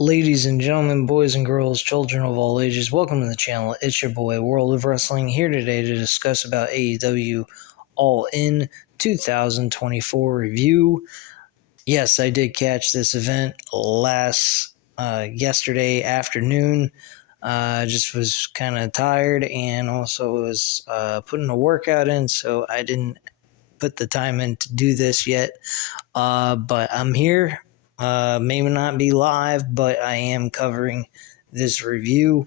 Ladies and gentlemen, boys and girls, children of all ages, welcome to the channel. It's your boy, World of Wrestling, here today to discuss about AEW All In 2024 review. Yes, I did catch this event yesterday afternoon. Just was kind of tired and also was putting a workout in, so I didn't put the time in to do this yet. But I'm here. May not be live, but I am covering this review.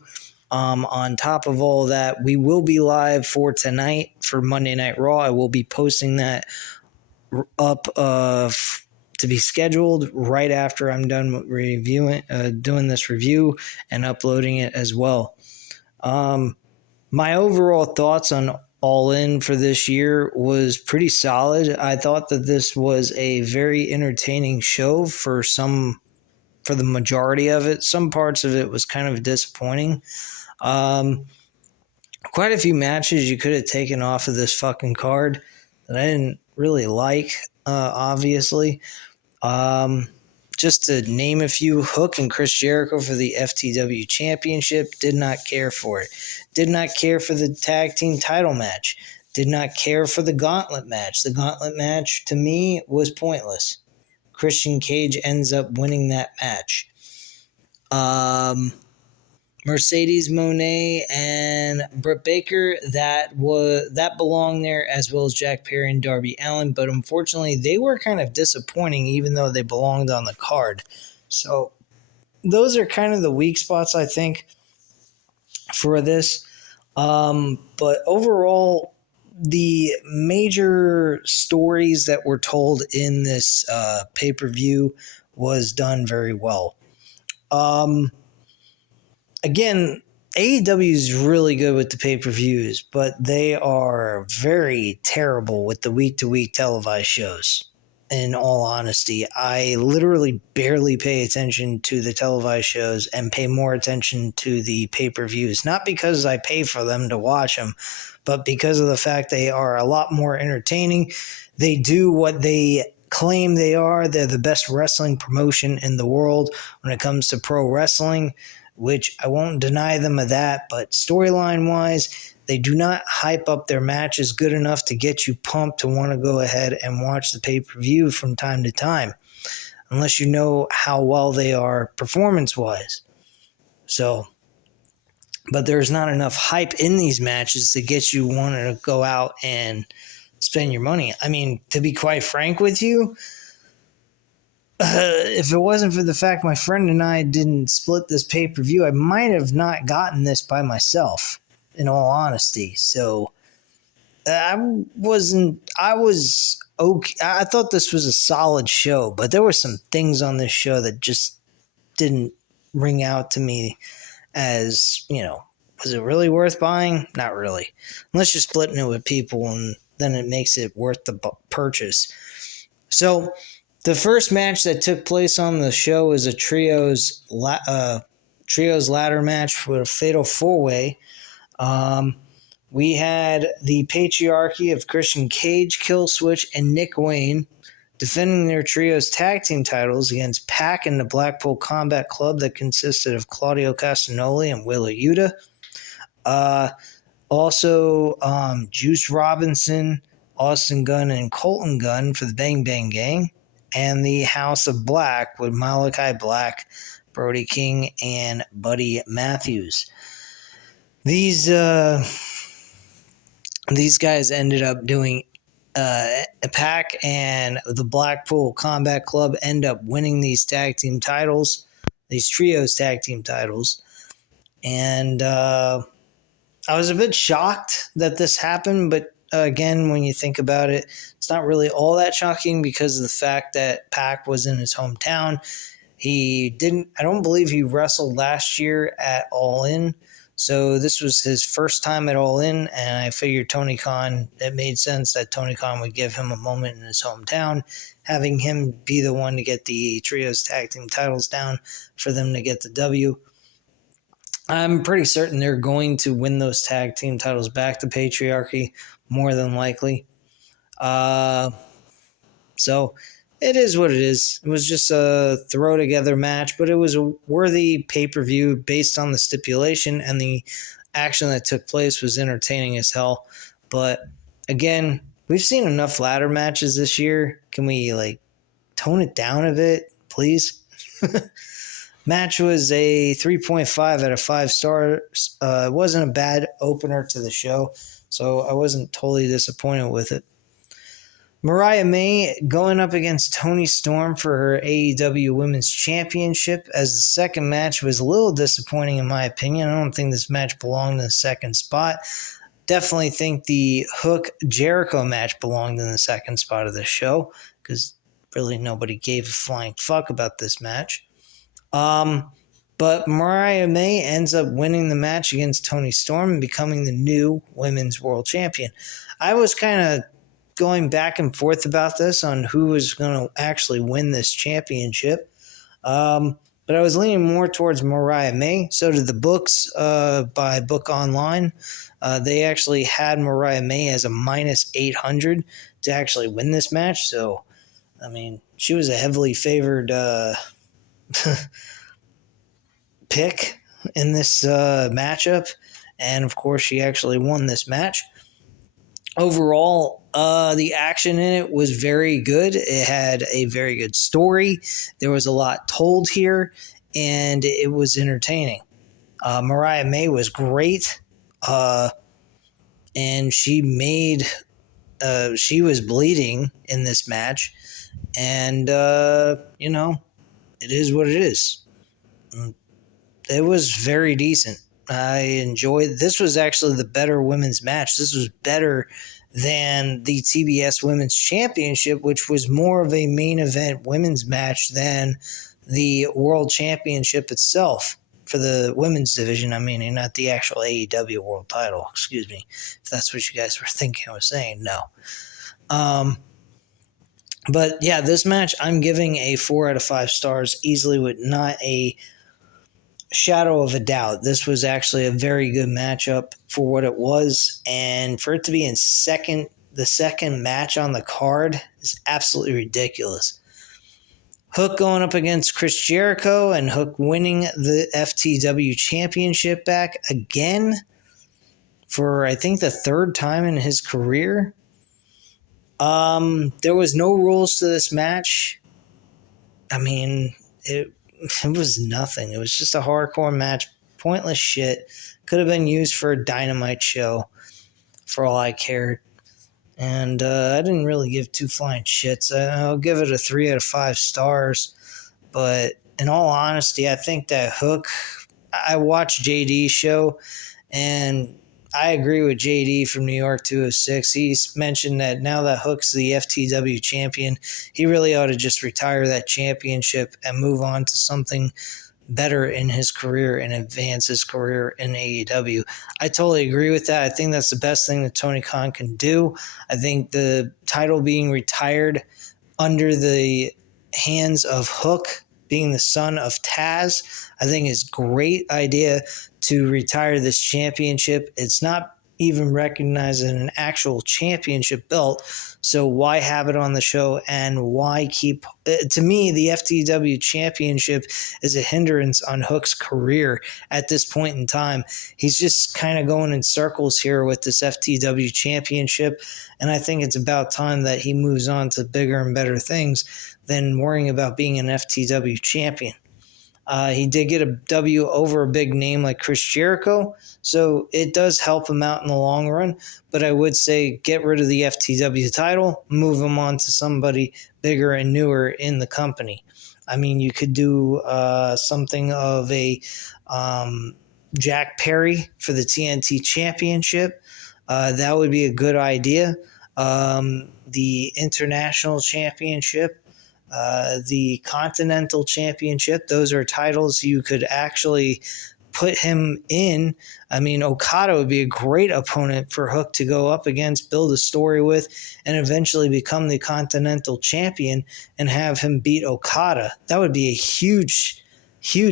On top of all that, we will be live for tonight for Monday Night Raw. I will be posting that up to be scheduled right after I'm done doing this review and uploading it as well. My overall thoughts on All In for this year was pretty solid. I thought that this was a very entertaining show for the majority of it. Some parts of it was kind of disappointing. Quite a few matches you could have taken off of this fucking card that I didn't really like, obviously. Just to name a few, Hook and Chris Jericho for the FTW Championship, did not care for it. Did not care for the tag team title match. Did not care for the gauntlet match. The gauntlet match, to me, was pointless. Christian Cage ends up winning that match. Mercedes Moné and Britt Baker, that belonged there, as well as Jack Perry and Darby Allin, but unfortunately they were kind of disappointing even though they belonged on the card. So those are kind of the weak spots, I think, for this. But overall, the major stories that were told in this pay-per-view was done very well. Again, AEW is really good with the pay-per-views, but they are very terrible with the week-to-week televised shows. In all honesty, I literally barely pay attention to the televised shows and pay more attention to the pay-per-views. Not because I pay for them to watch them, but because of the fact they are a lot more entertaining. They do what they claim they are. They're the best wrestling promotion in the world when it comes to pro wrestling, which I won't deny them of that, but storyline-wise, they do not hype up their matches good enough to get you pumped to want to go ahead and watch the pay-per-view from time to time, unless you know how well they are performance-wise. But there's not enough hype in these matches to get you wanting to go out and spend your money. I mean, to be quite frank with you, if it wasn't for the fact my friend and I didn't split this pay-per-view, I might have not gotten this by myself, in all honesty. So I was okay. I thought this was a solid show, but there were some things on this show that just didn't ring out to me as, was it really worth buying? Not really. Unless you're splitting it with people, and then it makes it worth the purchase. So the first match that took place on the show is a trios ladder match with a fatal four-way. We had the patriarchy of Christian Cage, Killswitch, and Nick Wayne defending their trios tag team titles against Pac and the Blackpool Combat Club that consisted of Claudio Castagnoli and Wheeler Yuta. Also, Juice Robinson, Austin Gunn, and Colton Gunn for the Bang Bang Gang, and the House of Black with Malachi Black, Brody King, and Buddy Matthews. These guys ended up doing Pac and the Blackpool Combat Club end up winning these tag team titles, these trios tag team titles. And I was a bit shocked that this happened, but again, when you think about it, it's not really all that shocking because of the fact that Pac was in his hometown. I don't believe he wrestled last year at All In, so this was his first time at All In, and I figured it made sense that Tony Khan would give him a moment in his hometown, having him be the one to get the trios tag team titles down for them to get the W. I'm pretty certain they're going to win those tag team titles back to Patriarchy, more than likely. So it is what it is. It was just a throw together match, but it was a worthy pay-per-view based on the stipulation, and the action that took place was entertaining as hell. But again, we've seen enough ladder matches this year. Can we tone it down a bit, please? Match was a 3.5 out of 5 stars. It wasn't a bad opener to the show, so I wasn't totally disappointed with it. Mariah May going up against Toni Storm for her AEW Women's Championship, as the second match was a little disappointing in my opinion. I don't think this match belonged in the second spot. Definitely think the Hook Jericho match belonged in the second spot of the show, because really nobody gave a flying fuck about this match. But Mariah May ends up winning the match against Toni Storm and becoming the new Women's World Champion. I was kind of going back and forth about this on who was going to actually win this championship. But I was leaning more towards Mariah May. So did the books by Book Online. They actually had Mariah May as a minus 800 to actually win this match. So, I mean, she was a heavily favored pick in this matchup. And, of course, she actually won this match. Overall, the action in it was very good. It had a very good story. There was a lot told here, and it was entertaining. Mariah May was great, and she was bleeding in this match, and, it is what it is. It was very decent. I enjoyed. This was actually the better women's match. This was better than the TBS Women's Championship, which was more of a main event women's match than the World Championship itself for the women's division. I mean, and not the actual AEW World Title. Excuse me, if that's what you guys were thinking I was saying. No. But yeah, this match I'm giving a 4 out of 5 stars easily, with not a shadow of a doubt. This was actually a very good matchup for what it was, and for it to be in the second match on the card is absolutely ridiculous. Hook going up against Chris Jericho, and Hook winning the FTW Championship back again for, I think, the third time in his career. There was no rules to this match. I mean, it was nothing. It was just a hardcore match. Pointless shit. Could have been used for a Dynamite show for all I cared. And I didn't really give two flying shits. I'll give it a 3 out of 5 stars. But in all honesty, I think that Hook, I watched JD's show, and I agree with JD from New York 206. He's mentioned that now that Hook's the FTW champion, he really ought to just retire that championship and move on to something better in his career and advance his career in AEW. I totally agree with that. I think that's the best thing that Tony Khan can do. I think the title being retired under the hands of Hook, being the son of Taz, I think is a great idea to retire this championship. It's not even recognized as an actual championship belt, so why have it on the show, and why keep to me, the FTW championship is a hindrance on Hook's career at this point in time. He's just kind of going in circles here with this FTW championship, and I think it's about time that he moves on to bigger and better things than worrying about being an FTW champion. He did get a W over a big name like Chris Jericho, so it does help him out in the long run. But I would say get rid of the FTW title, move him on to somebody bigger and newer in the company. I mean, you could do something of a Jack Perry for the TNT Championship. That would be a good idea. The International Championship. The Continental Championship, those are titles you could actually put him in. I mean, Okada would be a great opponent for Hook to go up against, build a story with, and eventually become the Continental Champion and have him beat Okada. That would be a huge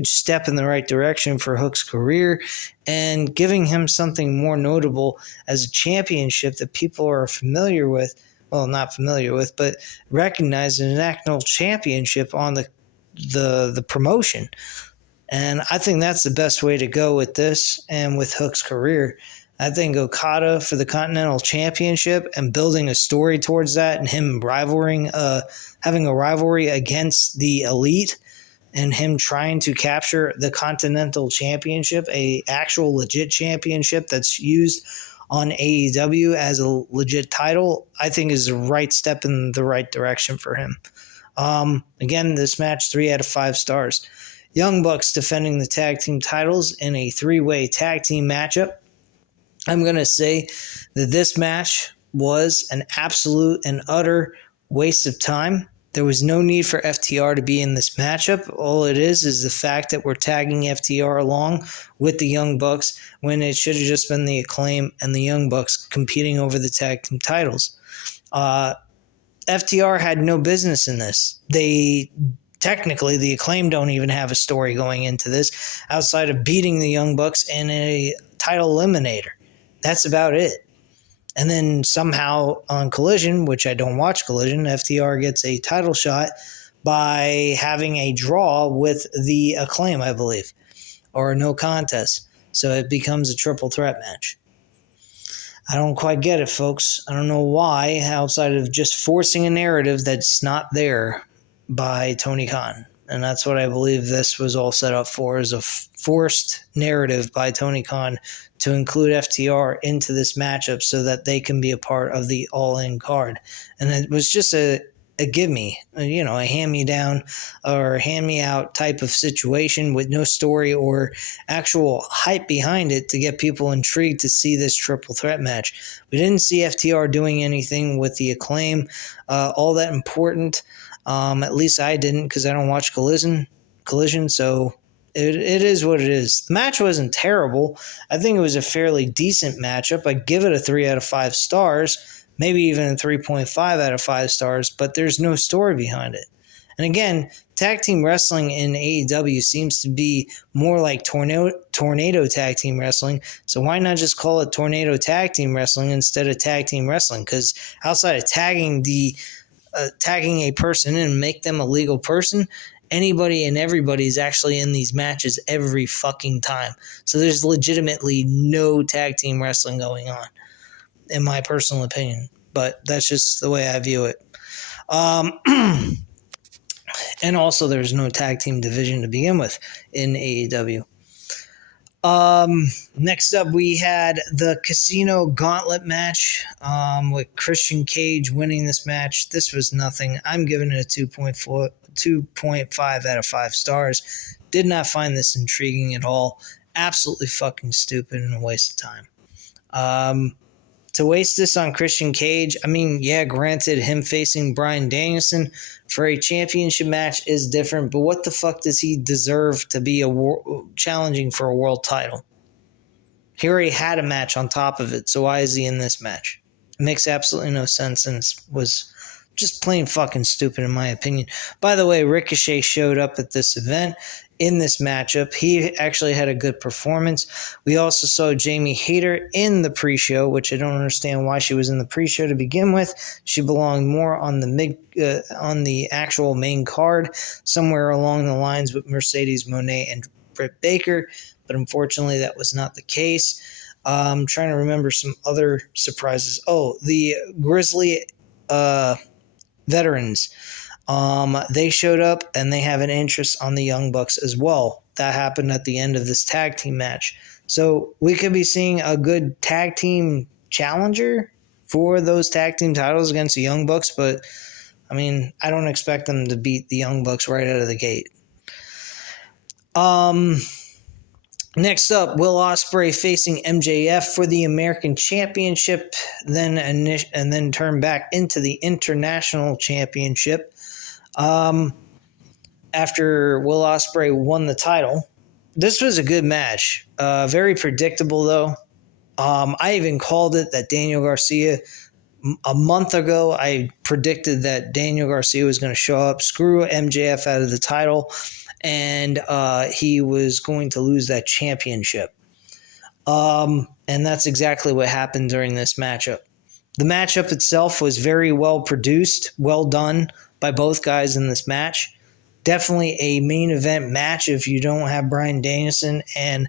step in the right direction for Hook's career, and giving him something more notable as a championship that people are familiar with well, not familiar with, but recognized as a national championship on the promotion. And I think that's the best way to go with this and with Hook's career. I think Okada for the Continental Championship and building a story towards that, and him having a rivalry against the Elite, and him trying to capture the Continental Championship, a actual legit championship that's used on AEW as a legit title, I think is the right step in the right direction for him. Again, this match, 3 out of 5 stars. Young Bucks defending the tag team titles in a 3-way tag team matchup. I'm going to say that this match was an absolute and utter waste of time. There was no need for FTR to be in this matchup. All it is the fact that we're tagging FTR along with the Young Bucks when it should have just been the Acclaim and the Young Bucks competing over the tag team titles. FTR had no business in this. Technically, the Acclaim don't even have a story going into this outside of beating the Young Bucks in a title eliminator. That's about it. And then somehow on Collision, which I don't watch Collision, FTR gets a title shot by having a draw with the Acclaim, I believe, or no contest. So it becomes a triple threat match. I don't quite get it, folks. I don't know why, outside of just forcing a narrative that's not there by Tony Khan. And that's what I believe this was all set up for, is a forced narrative by Tony Khan to include FTR into this matchup so that they can be a part of the all-in card. And it was just a give-me, a hand-me-down or hand-me-out type of situation with no story or actual hype behind it to get people intrigued to see this triple threat match. We didn't see FTR doing anything with the Acclaim all that important. At least I didn't, because I don't watch Collision, so it is what it is. The match wasn't terrible. I think it was a fairly decent matchup. I'd give it a 3 out of 5 stars, maybe even a 3.5 out of 5 stars, but there's no story behind it. And again, tag team wrestling in AEW seems to be more like tornado tag team wrestling, so why not just call it tornado tag team wrestling instead of tag team wrestling? Because outside of tagging a person in and make them a legal person, anybody and everybody is actually in these matches every fucking time. So there's legitimately no tag team wrestling going on, in my personal opinion. But that's just the way I view it. And also there's no tag team division to begin with in AEW. Next up, we had the Casino Gauntlet match with Christian Cage winning this match. This was nothing. I'm giving it a 2.5 out of 5 stars. Did not find this intriguing at all. Absolutely fucking stupid and a waste of time. To waste this on Christian Cage, I mean, yeah, granted, him facing Bryan Danielson for a championship match is different, but what the fuck does he deserve to be challenging for a world title? He already had a match on top of it, so why is he in this match? It makes absolutely no sense and was just plain fucking stupid in my opinion. By the way, Ricochet showed up at this event in this matchup. He actually had a good performance. We also saw Jamie Hayter in the pre-show, which I don't understand why she was in the pre-show to begin with. She belonged more on the actual main card, somewhere along the lines with Mercedes Moné and Britt Baker, but unfortunately that was not the case. I'm trying to remember some other surprises. Oh, the Grizzly veterans. They showed up and they have an interest on the Young Bucks as well. That happened at the end of this tag team match. So we could be seeing a good tag team challenger for those tag team titles against the Young Bucks, but I mean, I don't expect them to beat the Young Bucks right out of the gate. Next up, Will Ospreay facing MJF for the American Championship, and then turn back into the International Championship. After Will Ospreay won the title. This was a good match. Very predictable, though. I even called it that Daniel Garcia, a month ago, I predicted that Daniel Garcia was going to show up, screw MJF out of the title, and he was going to lose that championship. And that's exactly what happened during this matchup. The matchup itself was very well produced, well done by both guys in this match. Definitely a main event match if you don't have Bryan Danielson and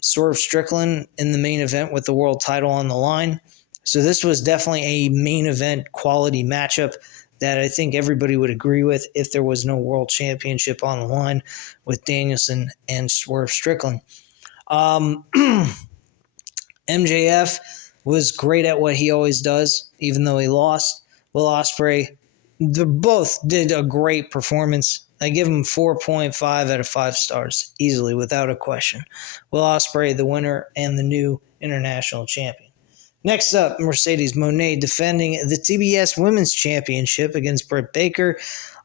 Swerve Strickland in the main event with the world title on the line. So this was definitely a main event quality matchup that I think everybody would agree with if there was no world championship on the line with Danielson and Swerve Strickland. MJF was great at what he always does, even though he lost. Will Ospreay, they both did a great performance. I give him 4.5 out of 5 stars, easily, without a question. Will Ospreay, the winner and the new international champion. Next up, Mercedes Moné defending the TBS Women's Championship against Britt Baker.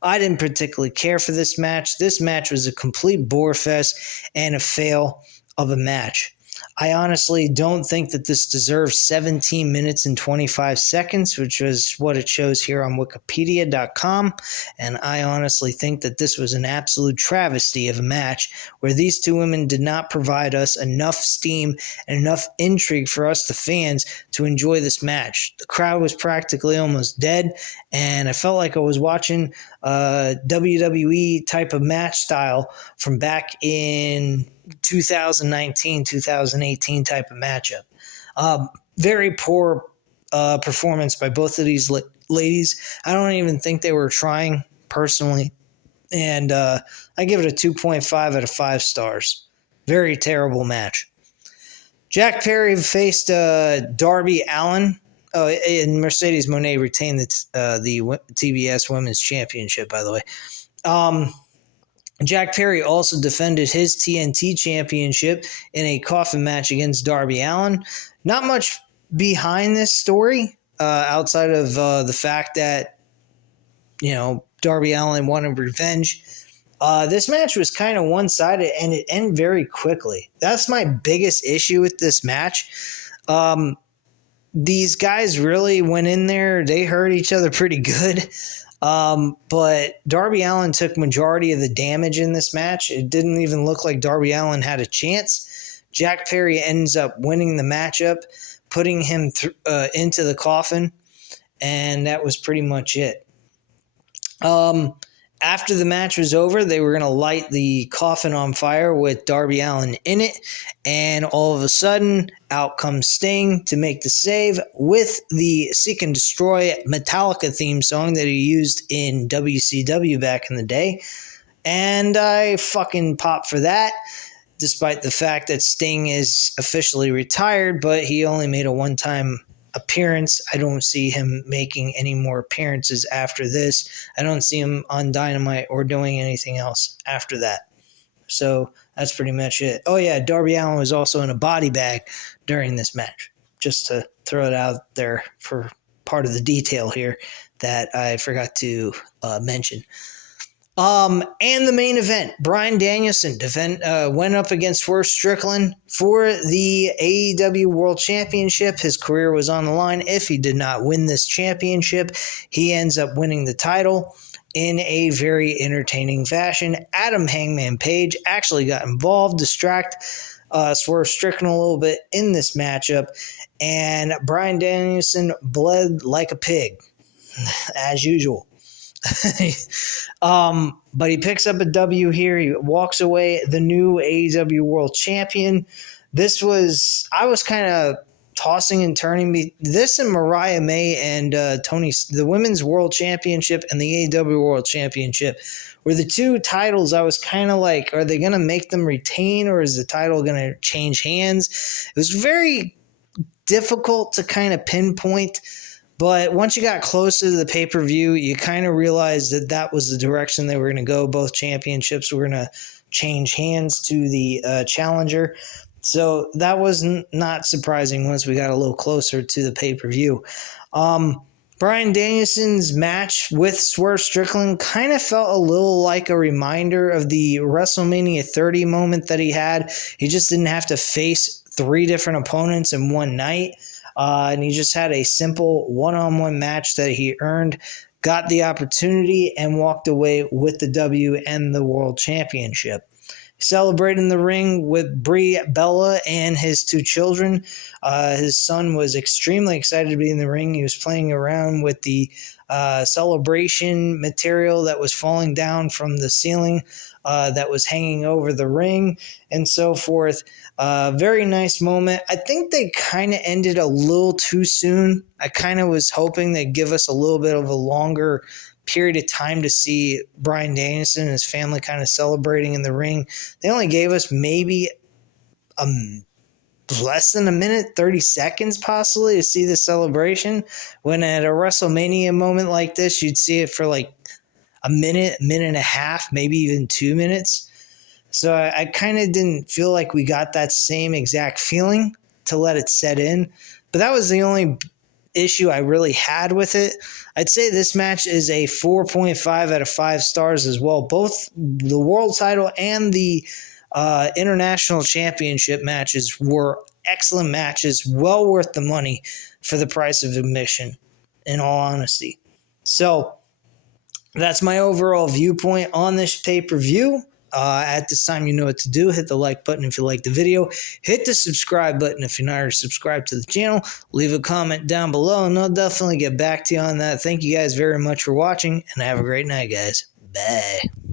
I didn't particularly care for this match. This match was a complete bore fest and a fail of a match. I honestly don't think that this deserves 17 minutes and 25 seconds, which is what it shows here on Wikipedia.com. And I honestly think that this was an absolute travesty of a match where these two women did not provide us enough steam and enough intrigue for us, the fans, to enjoy this match. The crowd was practically almost dead, and I felt like I was watching a WWE type of match style from back in 2019, 2018 type of matchup. Very poor performance by both of these ladies. I don't even think they were trying, personally. And I give it a 2.5 out of 5 stars. Very terrible match. Jack Perry faced Darby Allin. Oh, and Mercedes Moné retained the TBS Women's Championship, by the way. Jack Perry also defended his TNT Championship in a coffin match against Darby Allin. Not much behind this story outside of the fact that, Darby Allin wanted revenge. This match was kind of one-sided, and it ended very quickly. That's my biggest issue with this match. These guys really went in there. They hurt each other pretty good. But Darby Allin took majority of the damage in this match. It didn't even look like Darby Allin had a chance. Jack Perry ends up winning the matchup, putting him into the coffin, and that was pretty much it. After the match was over, they were going to light the coffin on fire with Darby Allin in it, and all of a sudden, out comes Sting to make the save with the Seek and Destroy Metallica theme song that he used in WCW back in the day, and I fucking popped for that, despite the fact that Sting is officially retired, but he only made a one-time appearance. I don't see him making any more appearances after this. I don't see him on Dynamite or doing anything else after that. So that's pretty much it. Oh yeah, Darby Allin was also in a body bag during this match. Just to throw it out there for part of the detail here that I forgot to mention. And the main event, Bryan Danielson went up against Swerve Strickland for the AEW World Championship. His career was on the line. If he did not win this championship, he ends up winning the title in a very entertaining fashion. Adam Hangman Page actually got involved, distract Swerve Strickland a little bit in this matchup, and Bryan Danielson bled like a pig, as usual. But he picks up a W here. He walks away the new AEW World Champion. I was kind of tossing and turning. This and Mariah May and the Women's World Championship and the AEW World Championship were the two titles I was kind of like, are they going to make them retain, or is the title going to change hands? It was very difficult to kind of pinpoint. But once you got closer to the pay-per-view, you kind of realized that that was the direction they were going to go. Both championships were going to change hands to the challenger. So that was not surprising once we got a little closer to the pay-per-view. Bryan Danielson's match with Swerve Strickland kind of felt a little like a reminder of the WrestleMania 30 moment that he had. He just didn't have to face 3 different opponents in one night. And he just had a simple one-on-one match that he earned, got the opportunity, and walked away with the W and the World Championship. celebrated in the ring with Brie Bella and his two children. His son was extremely excited to be in the ring. He was playing around with the celebration material that was falling down from the ceiling that was hanging over the ring and so forth. Very nice moment. I think they kind of ended a little too soon. I kind of was hoping they'd give us a little bit of a longer period of time to see Bryan Danielson and his family kind of celebrating in the ring. They only gave us maybe less than a minute, 30 seconds possibly, to see the celebration, when at a WrestleMania moment like this, you'd see it for like a minute and a half, maybe even 2 minutes. So I kind of didn't feel like we got that same exact feeling to let it set in. But that was the only issue I really had with it. I'd say this match is a 4.5 out of 5 stars as well. Both the world title and the international championship matches were excellent matches, well worth the money for the price of admission, in all honesty. So that's my overall viewpoint on this pay-per-view. At this time, you know what to do. Hit the like button if you like the video. Hit the subscribe button if you're not already subscribed to the channel. Leave a comment down below, and I'll definitely get back to you on that. Thank you guys very much for watching, and have a great night, guys. Bye.